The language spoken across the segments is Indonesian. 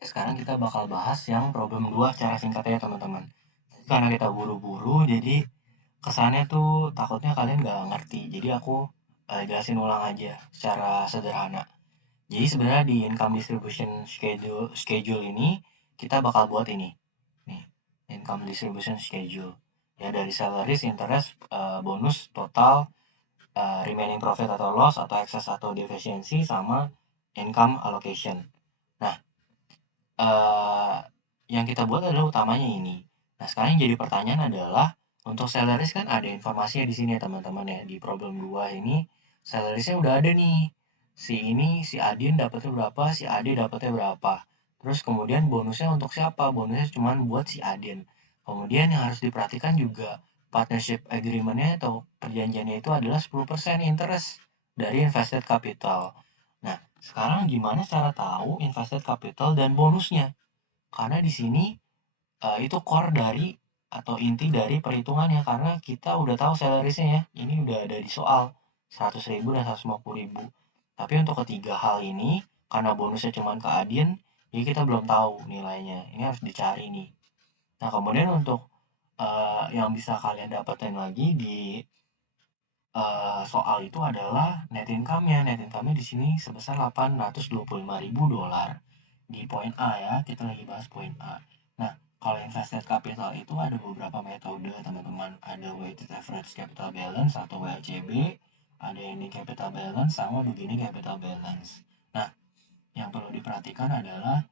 Sekarang kita bakal bahas yang problem 2 secara singkatnya ya teman-teman. Karena kita buru-buru, jadi kesannya tuh takutnya kalian nggak ngerti. Jadi aku jelasin ulang aja secara sederhana. Jadi sebenarnya di income distribution schedule ini kita bakal buat ini. Nih, income distribution schedule. Ya dari salaries, interest, bonus, total, remaining profit atau loss atau excess atau deficiency sama income allocation. Nah, eh, yang kita buat adalah utamanya ini. Nah, sekarang yang jadi pertanyaan adalah untuk salaries kan ada informasinya di sini ya teman-teman ya. Di problem 2 ini salariesnya udah ada nih. Si Adin dapatnya berapa, si Ade dapatnya berapa. Terus kemudian bonusnya untuk siapa? Bonusnya cuma buat si Adin. Kemudian yang harus diperhatikan juga partnership agreement-nya atau perjanjiannya itu adalah 10% interest dari invested capital. Nah, sekarang gimana cara tahu invested capital dan bonusnya? Karena di sini itu core dari atau inti dari perhitungannya karena kita udah tahu salariesnya ya. Ini udah ada di soal 100.000 dan 150.000. Tapi untuk ketiga hal ini karena bonusnya cuma ke Adin, jadi kita belum tahu nilainya. Ini harus dicari nih. Nah, kemudian untuk yang bisa kalian dapetin lagi di soal itu adalah net income-nya. Net income-nya di sini sebesar $825.000 di poin A ya. Kita lagi bahas poin A. Nah, kalau invested capital itu ada beberapa metode, teman-teman. Ada weighted average capital balance atau WACB, ada ini capital balance sama begini capital balance. Nah, yang perlu diperhatikan adalah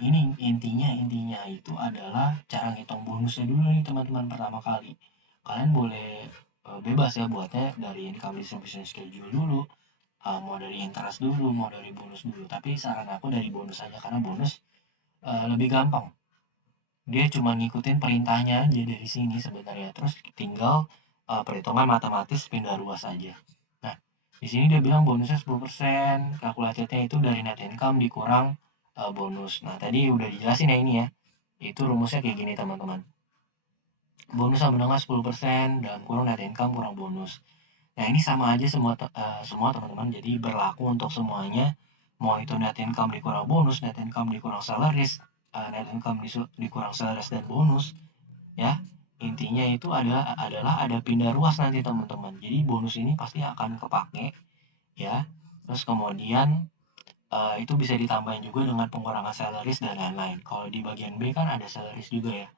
ini intinya itu adalah cara ngitung bonusnya dulu nih teman-teman pertama kali. Kalian boleh bebas ya buatnya dari income distribution schedule dulu, mau dari interest dulu, mau dari bonus dulu. Tapi saran aku dari bonus aja karena bonus lebih gampang. Dia cuma ngikutin perintahnya aja dari sini sebenarnya. Terus tinggal perhitungan matematis pindah ruas aja. Nah, di sini dia bilang bonusnya 10%, kalkulasinya itu dari net income dikurang bonus. Nah, tadi udah dijelasin ya ini ya. Itu rumusnya kayak gini teman-teman. Bonus sama dengan 10% dalam kurung net income kurang bonus. Nah, ini sama aja semua teman-teman. Jadi berlaku untuk semuanya. Mau itu net income dikurang bonus, net income dikurang salaries, net income dikurang salaries dan bonus, ya. Intinya itu adalah ada pindah ruas nanti teman-teman. Jadi bonus ini pasti akan kepake, ya. Terus kemudian itu bisa ditambahin juga dengan pengurangan salaries dan lain-lain. Kalau di bagian B kan ada salaries juga ya.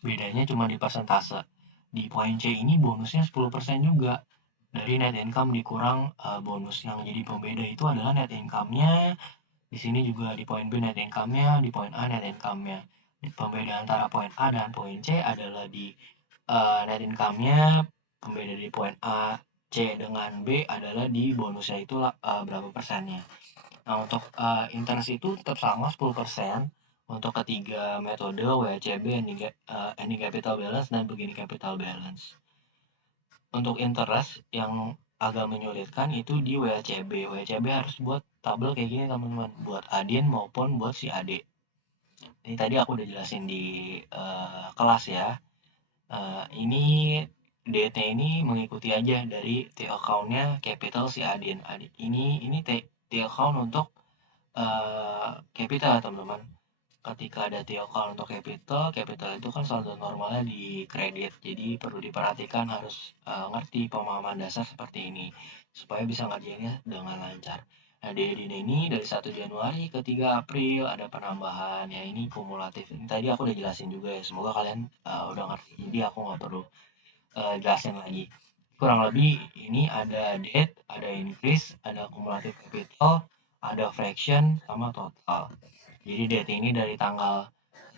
Bedanya cuma di persentase. Di poin C ini bonusnya 10% juga dari net income dikurang bonus. Yang jadi pembeda itu adalah net income-nya. Di sini juga di poin B net income-nya, di poin A net income-nya. Pembeda antara poin A dan poin C adalah di net income-nya. Pembeda di poin A, C dengan B adalah di bonusnya itu berapa persennya. Nah, untuk interest itu tetap sama 10% untuk ketiga metode WACB, Any Capital Balance, dan begini Capital Balance. Untuk interest yang agak menyulitkan itu di WACB. WACB harus buat tabel kayak gini teman-teman, buat Adin maupun buat si Ade. Ini tadi aku udah jelasin di kelas ya. Ini DT ini mengikuti aja dari T account-nya capital si Adin. Ini T account untuk capital teman-teman. Ketika ada T account untuk capital itu kan saldo normalnya di kredit. Jadi perlu diperhatikan harus ngerti pemahaman dasar seperti ini supaya bisa ngerjainnya dengan lancar. Nah, di ini dari 1 Januari ke 3 April ada penambahan ya ini kumulatif. Ini tadi aku udah jelasin juga ya. Semoga kalian udah ngerti. Jadi aku nggak perlu jelasin lagi. Kurang lebih ini ada date, ada increase, ada kumulatif capital, ada fraction sama total. Jadi date ini dari tanggal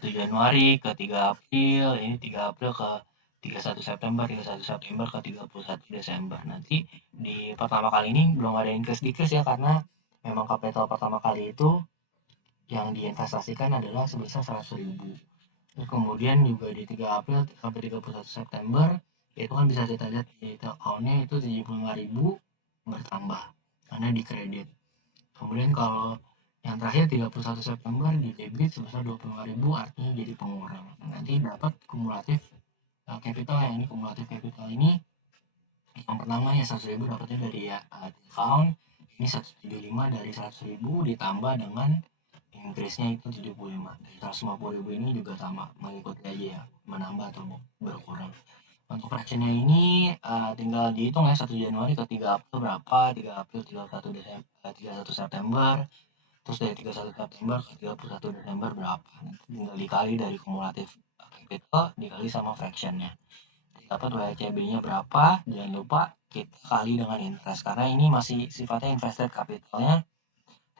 1 Januari ke 3 April, ini 3 April ke 31 September, 31 September ke 31 Desember. Nanti di pertama kali ini belum ada increase-decrease ya karena memang kapital pertama kali itu yang diinvestasikan adalah sebesar 100.000. Kemudian juga di 3 April sampai 31 September itu kan bisa kita lihat di account-nya itu 75.000 bertambah karena di kredit. Kemudian kalau yang terakhir 31 September di debit sebesar 25.000 artinya jadi pengurang. Nanti dapat kumulatif capital yang ini kumulatif capital ini yang pertama ya 100.000 dapatnya dari account, ini 175 dari 100.000 ditambah dengan increase-nya itu 75. Dari 150.000 ini juga sama, mengikuti aja ya, menambah atau berkurang. Untuk fraction-nya ini tinggal dihitung ya 1 Januari ke 3 April berapa, 3 April 31 September, terus dari 31 September ke 31 Desember berapa. Nanti tinggal dikali dari kumulatif capital dikali sama fraction-nya. Dapat WACB-nya berapa, jangan lupa kita kali dengan interest karena ini masih sifatnya invested capitalnya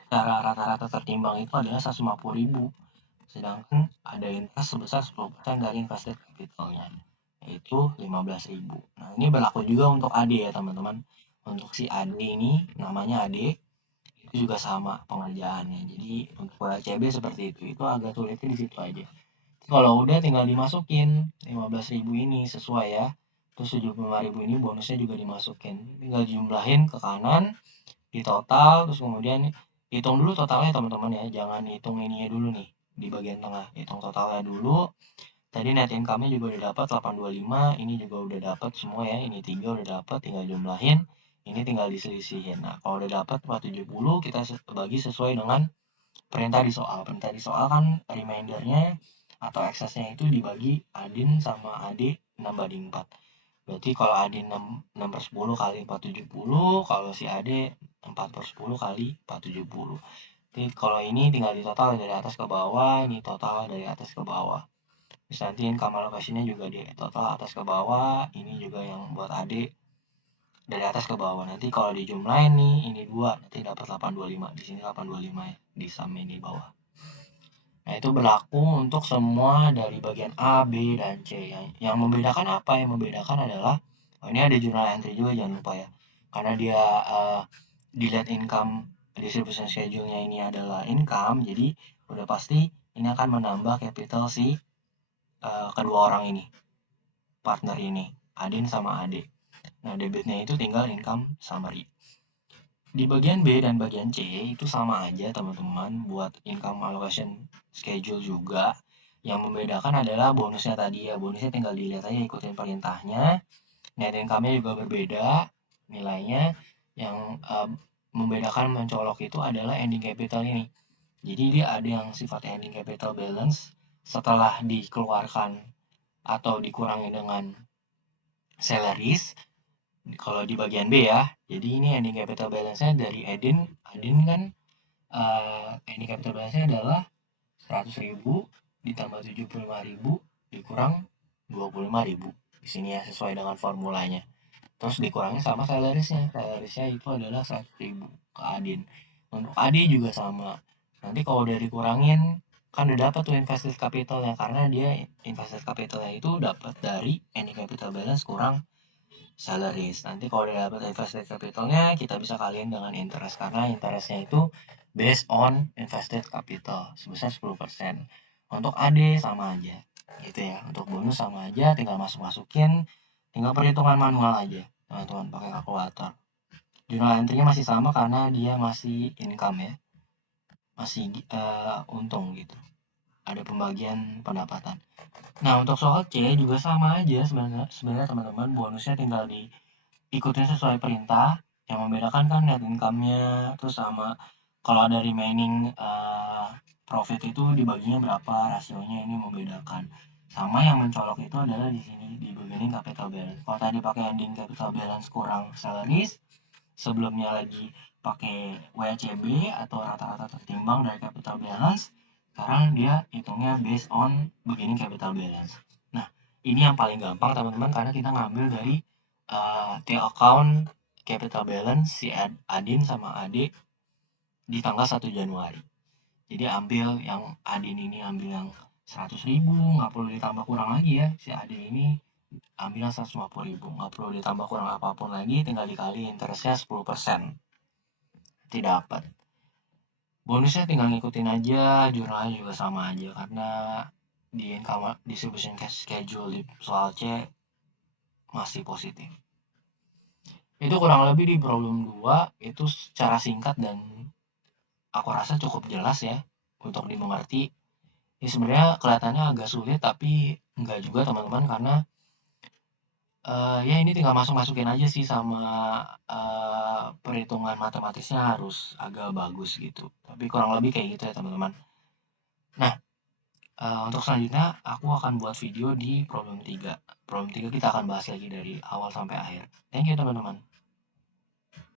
secara rata-rata tertimbang itu adalah 150.000, sedangkan ada interest sebesar 10% dari invested capitalnya yaitu 15.000. Nah ini berlaku juga untuk AD ya teman-teman. Untuk si AD ini namanya AD itu juga sama pengerjaannya, jadi untuk WACB seperti itu agak sulitnya di situ aja. Kalau udah tinggal dimasukin 15.000 ini sesuai ya, terus 75.000 ini bonusnya juga dimasukin, tinggal jumlahin ke kanan di total, terus kemudian hitung dulu totalnya teman-teman ya, jangan hitung ininya dulu nih di bagian tengah, hitung totalnya dulu. Tadi net income-nya juga udah dapat 825, ini juga udah dapat semua ya, ini 3 udah dapat, tinggal jumlahin, ini tinggal diselisihin. Nah kalau udah dapat 470 kita bagi sesuai dengan perintah di soal. Perintah di soal kan remindernya atau eksesnya itu dibagi adin sama ad 6/4. Berarti kalau adin 6/10 kali 470, kalau si ad 4/10 kali 470. Jadi kalau ini tinggal ditotal dari atas ke bawah, ini total dari atas ke bawah. Terus nanti income allocation-nya juga di total atas ke bawah, ini juga yang buat ad dari atas ke bawah. Nanti kalau dijumlahin nih, ini 2, nanti dapat 825. Di sini 825 ya, di sum ini bawah. Nah, itu berlaku untuk semua dari bagian A, B, dan C. Yang membedakan apa? Yang membedakan adalah, ini ada journal entry juga jangan lupa ya. Karena dia dilihat income distribution schedule-nya ini adalah income, jadi udah pasti ini akan menambah capital si kedua orang ini, partner ini, Adin sama Ade. Nah, debitnya itu tinggal income summary. Di bagian B dan bagian C itu sama aja teman-teman, buat income allocation schedule juga. Yang membedakan adalah bonusnya tadi ya, bonusnya tinggal dilihat aja ikutin perintahnya. Net income-nya juga berbeda nilainya. Yang membedakan mencolok itu adalah ending capital ini. Jadi dia ada yang sifat ending capital balance setelah dikeluarkan atau dikurangi dengan salaries. Kalau di bagian B ya, jadi ini ending capital balance-nya dari Adin kan ending capital balance-nya adalah 100.000 ditambah 75.000 dikurang 25.000. Di sini ya sesuai dengan formulanya. Terus dikurangi sama salaries-nya. Salaries-nya itu adalah 100.000 ke Adin. Untuk Adi juga sama. Nanti kalau udah dikurangin kan udah dapat tuh invested capitalnya, karena dia invested capitalnya itu dapat dari ending capital balance kurang salaries. Nanti kalau udah dapat invested capitalnya kita bisa kaliin dengan interest, karena interestnya itu based on invested capital sebesar 10%. Untuk AD sama aja gitu ya, untuk bonus sama aja, tinggal masukin, tinggal perhitungan manual aja teman-teman pakai kalkulator. Journal entry-nya masih sama karena dia masih income ya, masih untung gitu, ada pembagian pendapatan. Nah untuk soal C juga sama aja sebenarnya teman-teman, bonusnya tinggal diikutin sesuai perintah. Yang membedakan kan net income-nya, terus sama kalau ada remaining profit itu dibaginya berapa, rasionya ini membedakan. Sama yang mencolok itu adalah di sini di beginning capital balance. Kalau tadi pakai ending capital balance kurang salaries, sebelumnya lagi pakai WACB atau rata-rata tertimbang dari capital balance, sekarang dia hitungnya based on beginning capital balance. Nah ini yang paling gampang teman-teman, karena kita ngambil dari T account capital balance si Adin sama Ade di tanggal 1 Januari. Jadi ambil yang Adin ini ambil yang 100.000, nggak perlu ditambah kurang lagi ya. Si Adin ini ambil yang 150.000, nggak perlu ditambah kurang apapun lagi, tinggal dikali interestnya 10%. Nanti dapat. Bonusnya tinggal ngikutin aja, jurnalnya juga sama aja, karena di income distribution schedule di soal C masih positif. Itu kurang lebih di problem 2 itu secara singkat dan aku rasa cukup jelas ya untuk dimengerti. Ini sebenarnya kelihatannya agak sulit tapi enggak juga teman-teman, karena ya ini tinggal masukin aja sih, sama perhitungan matematisnya harus agak bagus gitu. Tapi kurang lebih kayak gitu ya teman-teman. Untuk selanjutnya aku akan buat video di problem 3. Problem 3 kita akan bahas lagi dari awal sampai akhir. Thank you teman-teman.